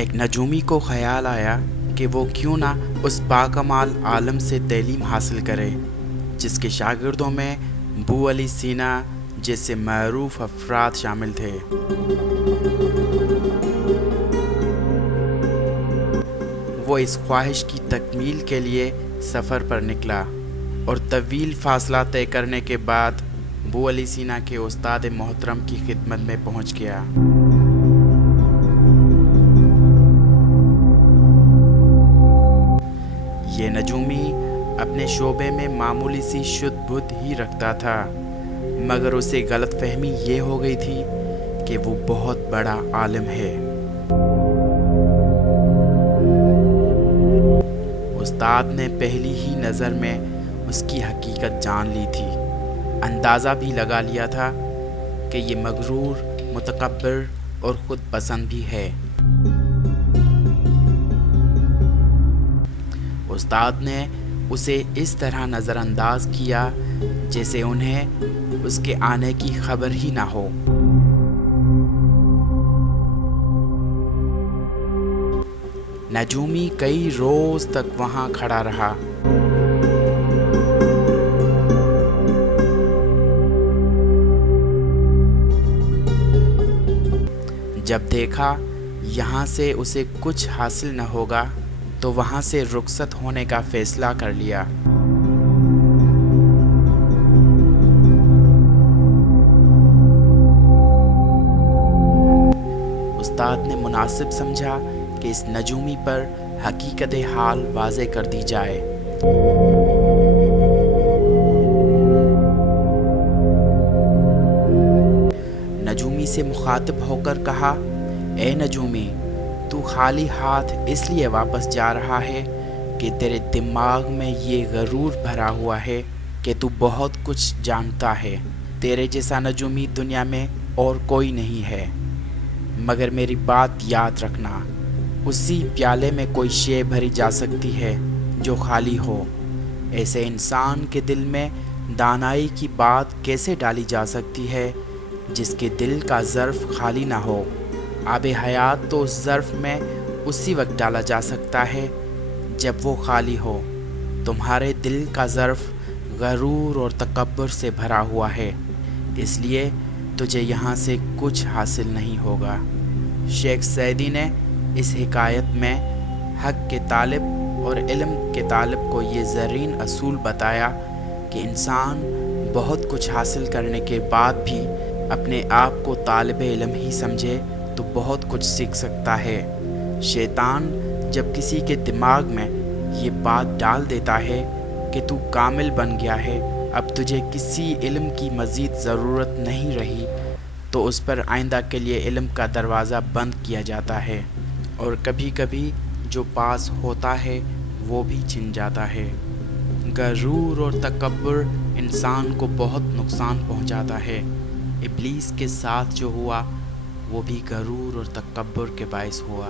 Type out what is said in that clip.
ایک نجومی کو خیال آیا کہ وہ کیوں نہ اس باکمال عالم سے تعلیم حاصل کرے جس کے شاگردوں میں ابو علی سینا جیسے معروف افراد شامل تھے۔ وہ اس خواہش کی تکمیل کے لیے سفر پر نکلا اور طویل فاصلہ طے کرنے کے بعد ابو علی سینا کے استاد محترم کی خدمت میں پہنچ گیا۔ یہ نجومی اپنے شعبے میں معمولی سی شدھ بدھ ہی رکھتا تھا، مگر اسے غلط فہمی یہ ہو گئی تھی کہ وہ بہت بڑا عالم ہے۔ استاد نے پہلی ہی نظر میں اس کی حقیقت جان لی تھی، اندازہ بھی لگا لیا تھا کہ یہ مغرور، متکبر اور خود پسند بھی ہے۔ استاد نے اسے اس طرح نظر انداز کیا جیسے انہیں اس کے آنے کی خبر ہی نہ ہو۔ نجومی کئی روز تک وہاں کھڑا رہا۔ جب دیکھا یہاں سے اسے کچھ حاصل نہ ہوگا تو وہاں سے رخصت ہونے کا فیصلہ کر لیا۔ استاد نے مناسب سمجھا کہ اس نجومی پر حقیقت حال واضح کر دی جائے۔ نجومی سے مخاطب ہو کر کہا، اے نجومی، تو خالی ہاتھ اس لیے واپس جا رہا ہے کہ تیرے دماغ میں یہ غرور بھرا ہوا ہے کہ تو بہت کچھ جانتا ہے۔ تیرے جیسا نجومی دنیا میں اور کوئی نہیں ہے، مگر میری بات یاد رکھنا، اسی پیالے میں کوئی شے بھری جا سکتی ہے جو خالی ہو۔ ایسے انسان کے دل میں دانائی کی بات کیسے ڈالی جا سکتی ہے جس کے دل کا ظرف خالی نہ ہو؟ آب حیات تو اس ظرف میں اسی وقت ڈالا جا سکتا ہے جب وہ خالی ہو۔ تمہارے دل کا ظرف غرور اور تکبر سے بھرا ہوا ہے، اس لیے تجھے یہاں سے کچھ حاصل نہیں ہوگا۔ شیخ سعدی نے اس حکایت میں حق کے طالب اور علم کے طالب کو یہ زرین اصول بتایا کہ انسان بہت کچھ حاصل کرنے کے بعد بھی اپنے آپ کو طالب علم ہی سمجھے تو بہت کچھ سیکھ سکتا ہے۔ شیطان جب کسی کے دماغ میں یہ بات ڈال دیتا ہے کہ تو کامل بن گیا ہے، اب تجھے کسی علم کی مزید ضرورت نہیں رہی، تو اس پر آئندہ کے لیے علم کا دروازہ بند کیا جاتا ہے، اور کبھی کبھی جو پاس ہوتا ہے وہ بھی چھن جاتا ہے۔ غرور اور تکبر انسان کو بہت نقصان پہنچاتا ہے۔ ابلیس کے ساتھ جو ہوا وہ بھی غرور اور تکبر کے باعث ہوا۔